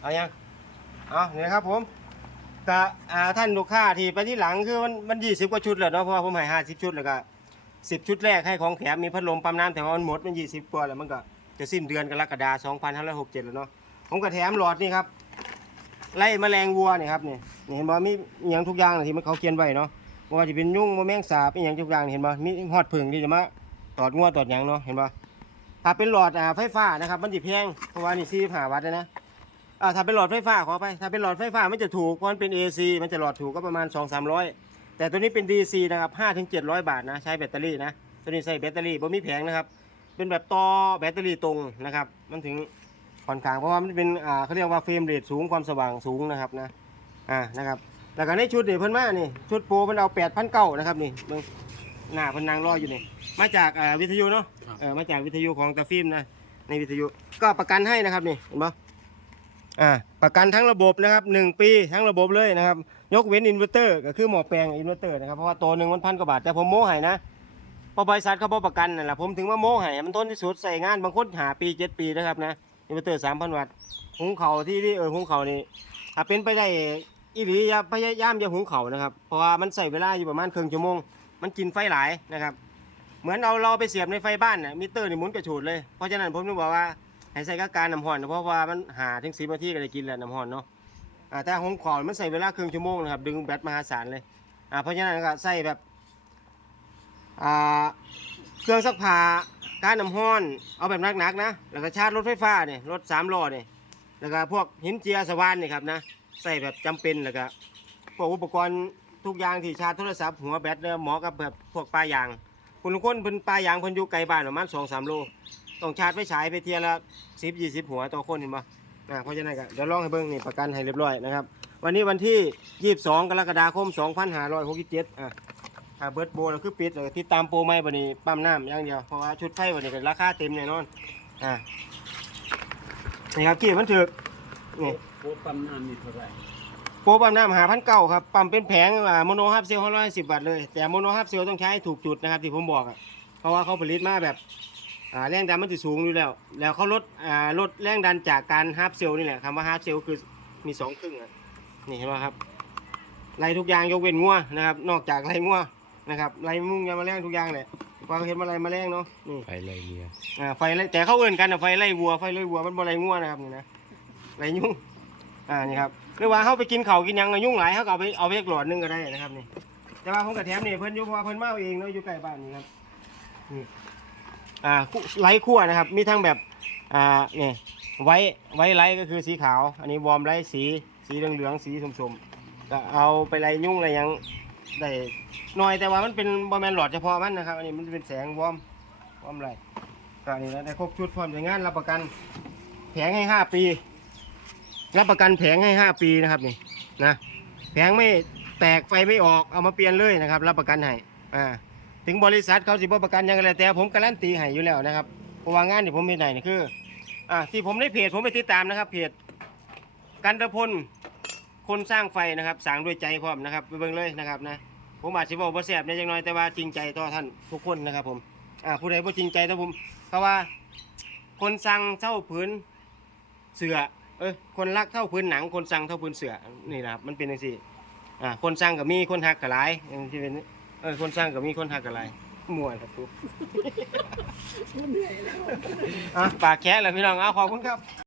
เอายังเอาเนี่ยครับผมกะอ่าท่านลูกค้าที่ไปที่หลังคือมันมันยี่สิบกว่าชุดแล้วเนาะเพราะว่าผมให้ห้าสิบชุดแล้วก็สิบชุดแรกให้ของแถมมีพัดลมปั๊มน้ำแต่ว่ามันหมดมันยี่สิบกว่าแล้วมันก็จะสิ้นเดือนกรกฎาคมสองพันห้าร้อยหกเจ็ดแล้วเนาะผมก็แถมหลอดนี่ครับไล่แมลงวัวนี่ครับนี่นี่เห็นบ่มีอย่างทุกอย่างที่มันเขาเขียนไว้เนาะว่าจะเป็นยุ่งบ่แมงสาบอย่างทุกอย่างเห็นบ่มีฮอดผึ่งที่จะมาตอดงัวตอดหยังเนาะเห็นบ่ถ้าเป็นหลอดอ่าไฟฟ้านะครับมันสิแพงเพราะว่านี่ซีผ่าวัดเลยนะ อ่าถ้าเป็นหลอดไฟฟ้าขอไปถ้าเป็นหลอดไฟฟ้ามันจะถูกเพราะมันเป็น AC มันจะหลอดถูกก็ประมาณ 2 3 0 0 แต่ตัวนี้เป็น DC นะครับ5ถึง700 บาทนะ ใช้แบตเตอรี่นะ ตัวนี้ใส่แบตเตอรี่บ่มีแผงนะครับ เป็นแบบต่อแบตเตอรี่ตรงนะครับ มันถึงค่อนข้างเพราะว่ามันเป็นอ่าเขาเรียกว่าเฟรมเรทสูงความสว่างสูงนะครับนะ อ่า นะครับ แล้วก็ในชุดนี่เพิ่นมานี่ ชุดโปรเพิ่นเอา8,900นะครับนี่เบิ่งหน้าเพิ่นนางรออยู่นี่ มาจากอ่าวิทยุเนาะครับเออ มาจากวิทยุของตาฟิล์มนะ ในวิทยุ ก็ประกันให้นะครับนี่ เห็นปะ อ่าประกันทั้งระบบนะครับหนึ่งปีทั้งระบบเลยนะครับ ยกเว้นอินเวอร์เตอร์ก็คือหมอแปลงอินเวอร์เตอร์นะครับเพราะว่าตัวหนึ่งมันพันกว่าบาทแต่ผมโม้ให้นะเพราะบริษัทเขาบอกประกันนั่นแหละผมถึงว่าโม้ให้มันทนที่สุดใส่งานบางคนหาปีเจ็ดปีนะครับนะอินเวอร์เตอร์สามพันวัตต์หุงเข่าที่ที่เออหุงเข่านี่ถ้าเป็นไปได้อีหลีอย่าพยายามอย่าหุงเขานะครับเพราะว่ามันใส่เวลาอยู่ประมาณครึ่งชั่วโมง มันกินไฟหลายนะครับ เหมือนเอาเราไปเสียบในไฟบ้านน่ะมิเตอร์นี่หมุนกระฉูดเลยเพราะฉะนั้นผมถึงบอกว่า ให้ใส่กับการน้ำห้อนนะเพราะว่ามันหาถึงสิบนาทีก็ได้กินแหล้วน้ำห้อนเนาะอ่าแต่ของขอมันใส่เวลาครึ่งชั่วโมงนะครับดึงแบตมหาศาลเลยอ่าเพราะฉะนั้นก็ใส่แบบอ่าเครื่องซักผ้าการน้ำห้อนเอาแบบหนักๆนะแล้วก็ชาร์จรถไฟฟ้าเนี่ยรถสามล้อเนี่ยแล้วก็พวกหินเจียสว่านนี่ครับนะใส่แบบจำเป็นแล้วก็พวกอุปกรณ์ทุกอย่างที่ชาร์จโทรศัพท์หัวแบตเนี่ยหมาะกับแบบพวกปลายางคุณลุงคนเพิ่นปลายางเพิ่นอยู่ไกลบ้านประมาณสองสามโล ต้องชาร์จไฟฉายไปเทียละสิบยี่สิบหัวต่อคนเห็นปะอ่าเพราะฉะนั้นก็เดี๋ยวลองให้เบิ้งนี่ประกันให้เรียบร้อยนะครับ วันนี้วันที่ยี่สิบสองกรกฎาคมสองพันห้าร้อยหกสิบเจ็ดอ่าอ่าเบิร์ดโบแล้วคือปิดแล้วก็ติดตามโปรไม่บันนี้ปั๊มน้ำอย่างเดียวเพราะว่าชุดไฟบันนี้ก็ราคาเต็มแน่นอนอ่านี่ครับกี่มันถึกนี่โค้ดปั๊มน้ำนี่เท่าไหร่โปรปั๊มน้ำหาพันเก้าครับปั๊มเป็นแผงอ่าโมโนฮับเซลห้าร้อยสิบบาทเลยแต่โมโนฮับเซลต้องใช้ให้ถูกจุดนะครับที่ผมบอกอะเพราะว่าเขาผลิตมาแบบ อ่าแรงดันมันจะสูงอยู่แล้ว แล้วเขาลดอ่าลดแรงดันจากการฮาร์ปเซลนี่แหละคำว่าฮาร์ปเซลคือมีสองครึ่งอะนี่เห็นไหมครับไล่ทุกอย่างยกเว้นงัวนะครับ นอกจากไล่งัวนะครับไล่มุ้งยามาแรงทุกอย่างเลยว่าเขาเห็นมาไล่มาแรงเนาะนี่ไฟไรเมียอ่าไฟไล่แต่เขาเอื่นกันนะไฟไล่วัวไฟไล่วัวมันบ่ไล่งัวนะครับนี่นะไล่ยุ่งอ่านี่ครับหรือว่าเขาไปกินเขาวกินหยังอะยุ่งหลายเขาก็เอาไปเอาไปหลอดหนึงก็ได้นะครับนี่แต่ว่าผมกับแถมนี่เพิ่นอยู่เพราะว่าเพิ่นมาเอาเองเนาะอยู่ใกล้บ้านนี่ครับนี่ อ่าคู่ไลท์คั่วนะครับ มีทั้งแบบอ่าเนี่ยไว้ไว้ไลท์ก็คือสีขาว อันนี้วอร์มไลท์สีสีเหลืองๆสีชมๆก็เอาไปไล่ยุ่งอะไรยังได้หน่อยแต่ว่ามันเป็นบอแมนหลอดเฉพาะมันนะครับ อันนี้มันเป็นแสงวอร์มวอร์มไลท์ก็อันนี้แล้วได้ครบชุดพร้อมใช้งานรับประกันแผงให้ห้าปี รับประกันแผงให้ห้าปีนะครับนี่นะแผงไม่แตกไฟไม่ออกเอามาเปลี่ยนเลยนะครับ รับประกันให้อ่า ถึงบริษัทเขาสิบประกันยังไงแต่ผมการันตีให้อยู่แล้วนะครับเพราะว่างานที่ผมมีไหนนี่คืออ่าที่ผมได้เพจผมไปติดตามนะครับ เพจกันตะพลคนสร้างไฟนะครับสร้างด้วยใจพร้อมนะครับไปเบิ่งเลยนะครับนะผมอาจจะบอกว่าแสบในจังน้อยแต่ว่าจริงใจต่อท่านทุกคนนะครับ ผมอ่าผู้ใดบ่จริงใจต่อผมเขาะว่า คนสั่งเท่าพื้นเสือเอ้ยคนรักเท่าพื้นหนัง คนสั่งเท่าพื้นเสือนี่นะครับมันเป็นอย่างสี่อ่าคนสั่งกับมีคนหักกับหลายอย่างที่เป็น เออคนสร้างกับมีคนหักอะไรมวยครับทุกอะปากแค่แล้วพี่น้องเอาขอบคุณครับ